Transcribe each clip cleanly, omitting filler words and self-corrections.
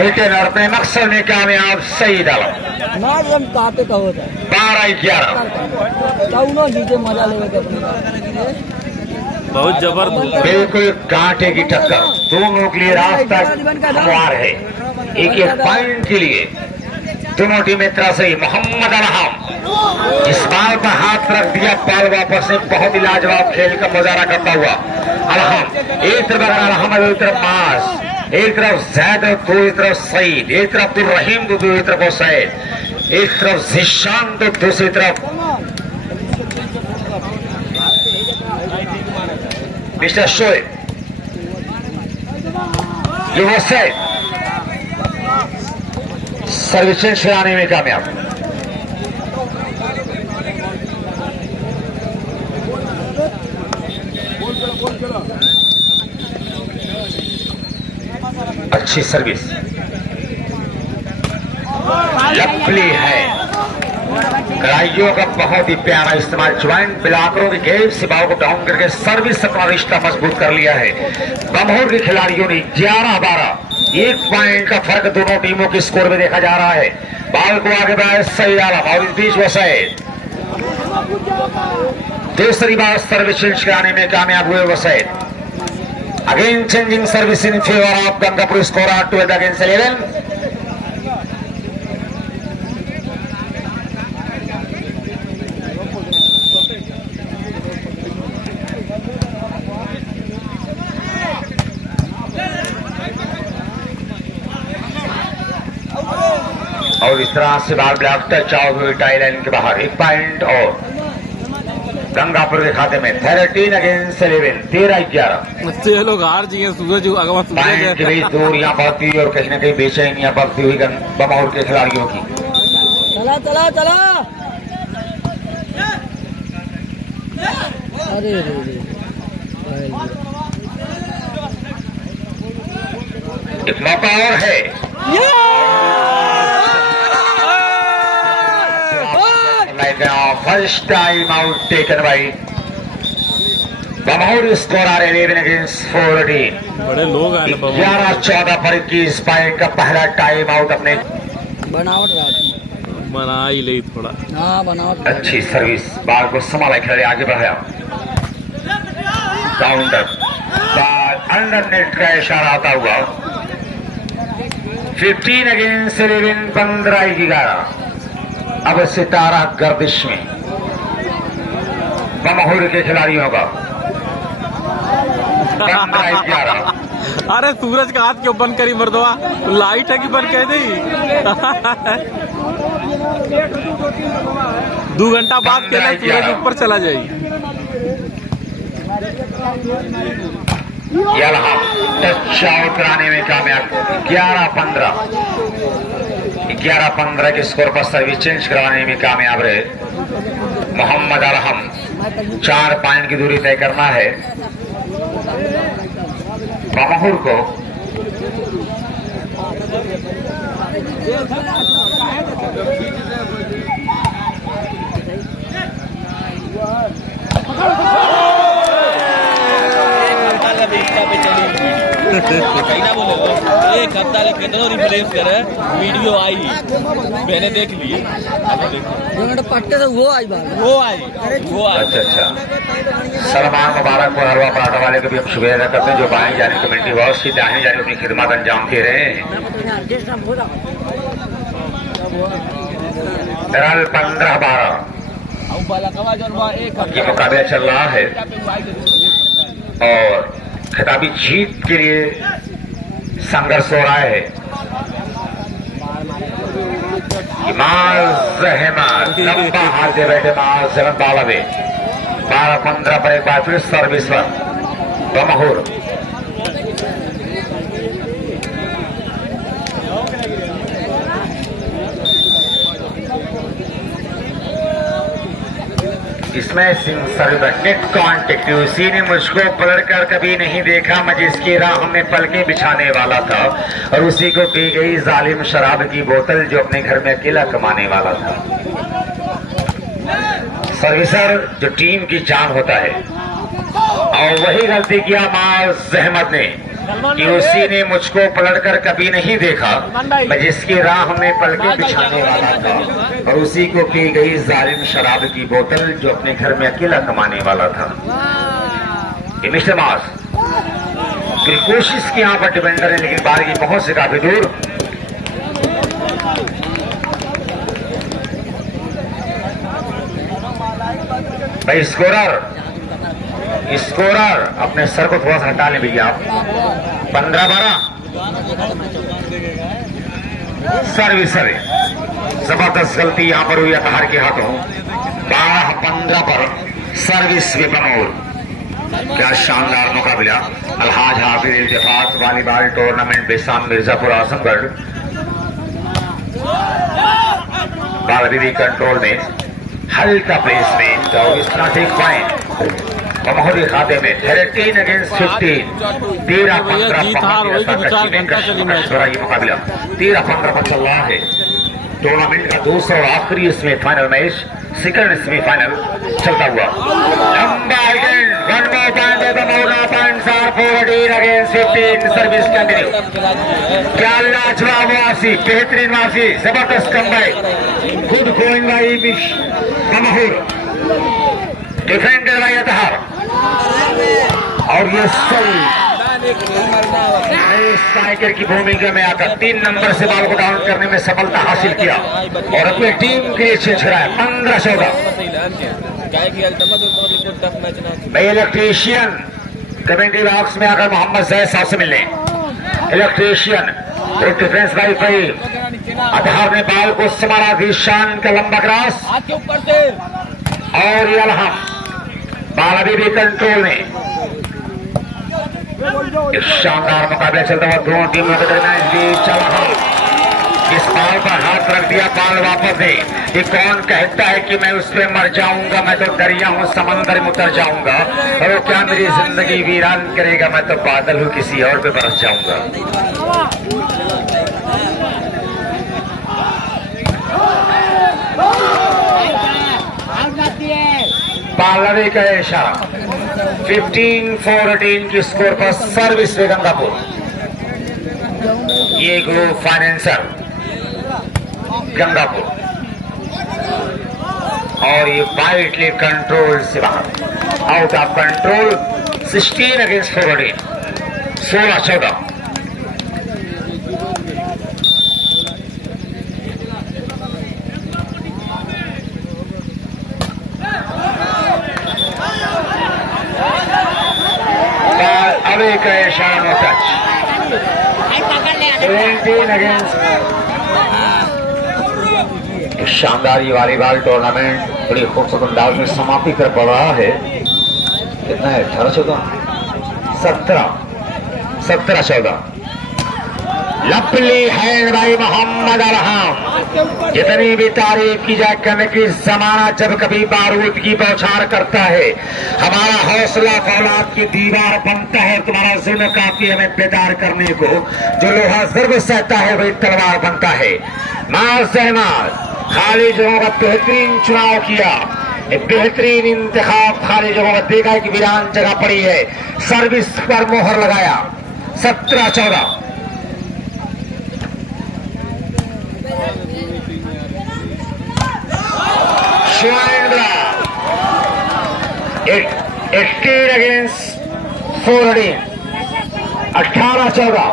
हिटन और अपने मकसद में कामयाब सईद आलम 12-11 जीते मजा ले बहुत जबरदस्त बिल्कुल कांटे की टक्कर दोनों के लिए रास्ता हमवार है। एक एक पॉइंट के लिए दोनों टीम एक तरह से मोहम्मद अलहम इस बाल पर हाथ रख दिया, बाल वापस से बहुत ही लाजवाब खेल का मुजाहरा करता हुआ अलहम। एक तरफ अलहम, एक तरफ मास, एक तरफ जैद, दूसरी तरफ सईद, एक तरफ अब्दुल रहीम, दूसरी तरफ सैद, एक तरफ जिशान तो दूसरी तरफ मिस्टर शोएब। जो वो सैद सर्विसेज चलाने में कामयाब। अच्छी सर्विस लपली है, कड़ाइयों का बहुत ही प्यारा इस्तेमाल, ज्वाइंट ब्लॉकरों की गेम सीमाओं को डाउन करके सर्विस अपना रिश्ता मजबूत कर लिया है। बमहोर के खिलाड़ियों ने 11-12 एक पॉइंट का फर्क दोनों टीमों के स्कोर में देखा जा रहा है। बाल को आगे बढ़ाए सईद आलम और इस बीच वसैद दूसरी बार सर्विस चेंज कराने में कामयाब हुए वसैद। Again changing service in favour of Gangapur, score 8-11। और इस तरह से बाल ब्लॉक टच आउट हुई टाई लाइन के बाहर। एक पॉइंट और गंगापुर के खाते में 13-11, 13-11। ये लोग हार जिए, सूरज पॉइंट के बीच दूरियां बढ़ती हुई और कहीं न कहीं बेचैनियां बढ़ती हुई बमहोर के खिलाड़ियों की। चला चला चला, अरे एक मौका और है, first time out taken by बमहोर। स्कोर 11-14। बड़े लोग आए 11-14 पर 21 पॉइंट का पहला टाइम आउट अपने बनावट बना ही ली थोड़ा। हाँ बनावट। अच्छी सर्विस, बाल को संभाला, खिलाड़ी आगे बढ़ाया, काउंटर अंडर नेट का इशारा आता हुआ। 15-11, 15-11। अब सितारा गर्दिश में बमहोर के खिलाड़ियों का 15-11। अरे सूरज का हाथ क्यों बंद करी मर्दवा, लाइट है कि बंद कह दी। 2 घंटा बाद खेला सूरज ऊपर चला जाएगी। टच आउट कराने में कामयाब। 11-15 के स्कोर पर सर्विस चेंज करवाने में कामयाब रहे मोहम्मद अलहम। 4 पॉइंट की दूरी तय करना है बमहोर को। कहीं ना बोले एक हफ्ता ले कितना रिप्लेस करे, वीडियो आई मैंने देख ली, पट्टे तो वो आई। अच्छा। सलमान मुबारक को हलवा पराठा वाले को भी हम शुक्रिया अदा करते हैं जो बाएं जाने कमेटी बॉस की दाहिनी जाने अपनी खिदमत अंजाम दे रहे हैं। 15-12 ये मुकाबला चल रहा है और खिताबी जीत के लिए संघर्ष हो रहा है। लंबा हाथ दे बैठे माज 12-15 पर एक बार फिर सर्विस पर बमहोर। इसमें नेट कॉन्टेक्ट, उसी ने मुझको पलटकर कभी नहीं देखा, मैं जिसकी राह में पलकें बिछाने वाला था और उसी को पी गई जालिम शराब की बोतल जो अपने घर में अकेला कमाने वाला था। सर्विसर जो टीम की जान होता है और वही गलती किया माज अहमद ने। कि उसी ने मुझको पलटकर कभी नहीं देखा। मैं जिसकी राह में पलके बिछाने वाला था और उसी को पी गई जालिम शराब की बोतल जो अपने घर में अकेला कमाने वाला था। ये मिस्टर मास की कोशिश की यहाँ पर डिफेंडर है, लेकिन बाहर की पहुंच से काफी दूर। भाई स्कोरर अपने सर को थोड़ा सा हटा लें भैया आप। 15-12 सर्विस जबरदस्त गलती यहाँ पर हुई अतहार के हाथों। 12-15 पर सर्विस विपनूर। क्या शानदार मुकाबला। अलहाज हाफिज इल्तिफात वॉलीबॉल टूर्नामेंट बेसाम मिर्जापुर आजमगढ़। बालबीबी कंट्रोल में हल्का प्लेसमेंट और इस तरह से पॉइंट बमहोरी खाते में 13 अगेंस्ट 15। 13-15 ये मुकाबला 13-15 पर चल रहा है। टूर्नामेंट का दूसरा और आखिरी इसमें फाइनल मैच, सेकंड सेमीफाइनल चलता हुआ। लंबा one more point points are 14 against 15। Service continue. क्या लाजवाब वासी, बेहतरीन वासी, जबरदस्त कमबैक। गुड गोइंग बाय बमहोर, डिफेंडेड बाय अतहार। और ये सही स्ट्राइकर की भूमिका में आकर 3 नंबर से बॉल को डाउन करने में सफलता हासिल किया और अपनी टीम के लिए छिछड़ाया। 15-14। भाई इलेक्ट्रीशियन कमेंट्री बॉक्स में आकर मोहम्मद जैद साहब से मिलने। Electrician defence by Farid. Athar ने बॉल को संभाला, शान का लंबा क्रॉस और ये अलहम। बॉल अभी भी कंट्रोल में। एक शानदार मुकाबला चलता हुआ दोनों टीमों के दरमियान चल रहा। इस बॉल पर हाथ रख दिया, बॉल वापस दे। ये कौन कहता है कि मैं उस पे मर जाऊंगा, मैं तो दरिया हूँ, समंदर में उतर जाऊंगा और वो क्या मेरी जिंदगी वीरान करेगा, मैं तो बादल हूँ, किसी और पे बरस जाऊंगा। पालवी का इशारा। 15-14 की स्कोर पर सर्विस वे गंगापुर। ये ग्रुप फाइनेंसर गंगापुर और ये वाइटली कंट्रोल से बाहर, out of control. 16 against 14। 16-14। Away का इशारा टच। 17 अगेंस्ट। शानदार ये वॉलीबॉल टूर्नामेंट बड़ी खूबसूरत अंदाज में समाप्ति कर पड़ रहा है। कितना है? 18-14। 17-14। लपली है भाई मोहम्मद अलहम। जितनी भी तारीफ की जाए कम की, जमाना जब कभी बारूद की बौछार करता है, हमारा हौसला फौलाद की दीवार बनता है। तुम्हारा जुल्म काफी हमें बेदार करने को, जो लोहा जर्ब सहता है वही तलवार बनता है। माल सहमाल खाली जगहों का बेहतरीन चुनाव किया, बेहतरीन इंतखाब। खाली जगहों का देखा कि वीरान जगह पड़ी है, सर्विस पर मोहर लगाया। 17-14। Schweinbra 18 against 14। 18-14।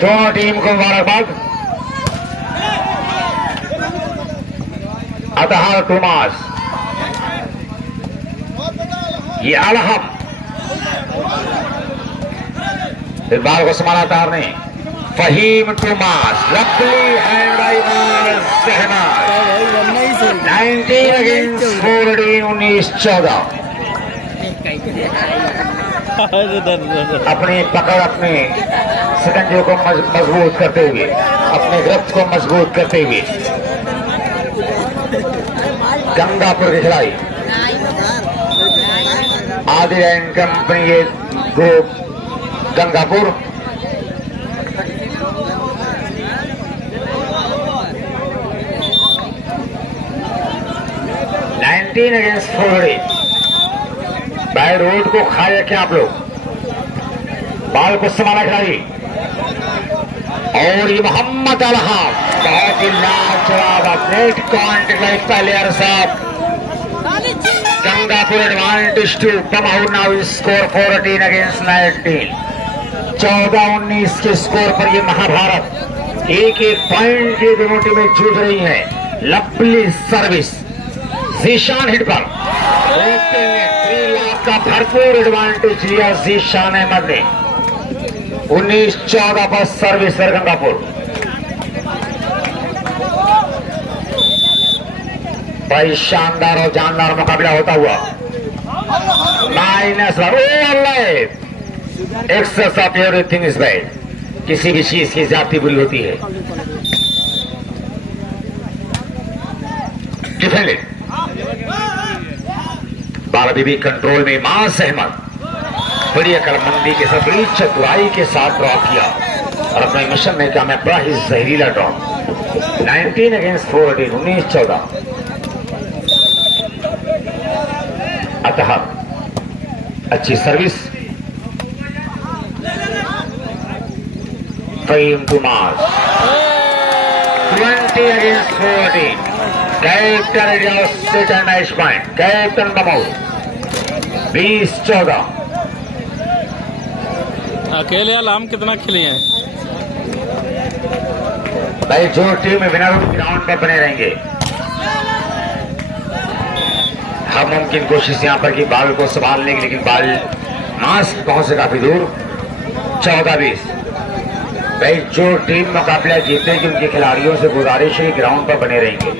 दोनों टीम को मुबारकबाद। अतहार टूमास, ये अलहम। इस बार को संभाला अतहार ने। फहीम टूमास, लवली हैंड बाय सहमाद। 19 अगेंस्ट 14। 19-14। अपनी पकड़, अपने शिकंजे को मजबूत करते हुए, अपने गिरफ्त को मजबूत करते हुए गंगापुर के खिलाड़ी आदि एंड कंपनी के group Gangapur. 19 against 40। By road को खाए क्या आप लोग? बाल को संभाला खिलाड़ी। और ये मोहम्मद अलहम बहुत ही लाजवाब अपडेट कॉन्टेक्ट प्लेयर साहब। गंगापुर एडवांटेज टू पमाऊ नाउ स्कोर 14 अगेंस्ट 19। 14-19 के स्कोर पर ये महाभारत एक पॉइंट की दोनों टीमें जूझ रही हैं। लवली सर्विस जीशान हिट पर 3 लाख का भरपूर एडवांटेज लिया जीशान अहमद ने। 19-14 पर सर्विस है गंगापुर। भाई शानदार और जानदार मुकाबला होता हुआ excess of everything is bad. किसी भी चीज की जाती बुरी होती है। डिफेंडेड बाल बीबी कंट्रोल में। मास अहमद बड़ी अकलमंदी के साथ बड़ी चतुराई के साथ ड्रॉ किया और अपने मिशन में कामयाब बड़ा ही जहरीला ड्रॉ। 19 अगेंस्ट 14। 19-14। अतः अच्छी service Faheem Kumar. 20 against 14। Captain set and match point captain बमऊ। 20-14। अकेले अलाम कितना खेले हैं भाई? जो टीम विनर ग्राउंड पर बने रहेंगे। हर मुमकिन कोशिश यहां पर की बाल को संभालने की, लेकिन बाल मास्क पहुंचे काफी दूर। 14-20। भाई जो टीम मुकाबला जीतेगी उनके खिलाड़ियों से गुजारिश है ग्राउंड पर बने रहेंगे।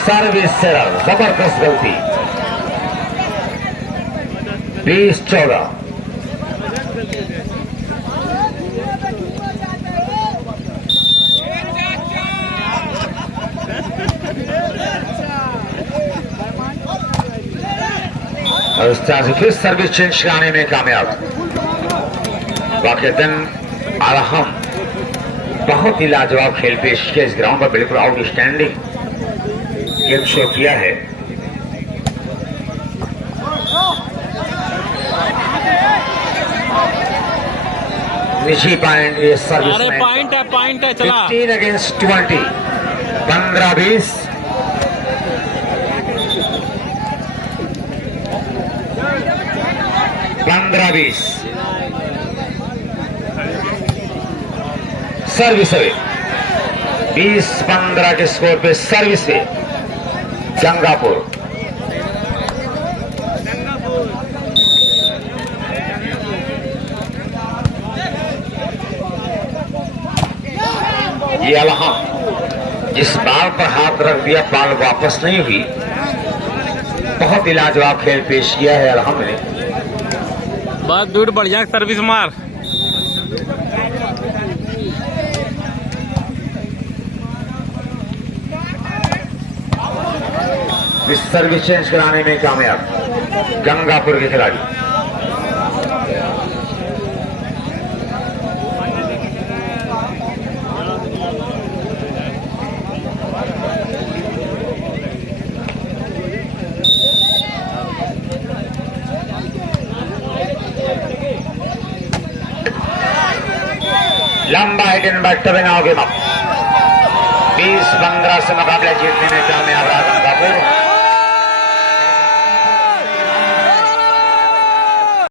सर्विस से जबरदस्त गलती। 20-14। और इस तरह से फिर सर्विस चेंज कराने में कामयाब। वाकईतन अलहम बहुत ही लाजवाब खेल पेश किया इस ग्राउंड पर। बिल्कुल आउटस्टैंडिंग गेम शो किया है। निजी पॉइंट ये सर्विस। अरे पॉइंट है चला। 15 अगेंस्ट 20। 15-20। सर्विस है 20-15 के स्कोर पे सर्विस है गंगापुर। ये अलहम जिस बाल पर हाथ रख दिया बाल वापस नहीं हुई। बहुत ही लाजवाब खेल पेश किया है अलहम ने। बहुत दूर बढ़िया सर्विस मार। इस सर्विस चेंज कराने में कामयाब गंगापुर के खिलाड़ी। लंबा हिट इन बैटर बनाओगे 20-15 से मुकाबला जीतने में कामयाब रहा गंगापुर।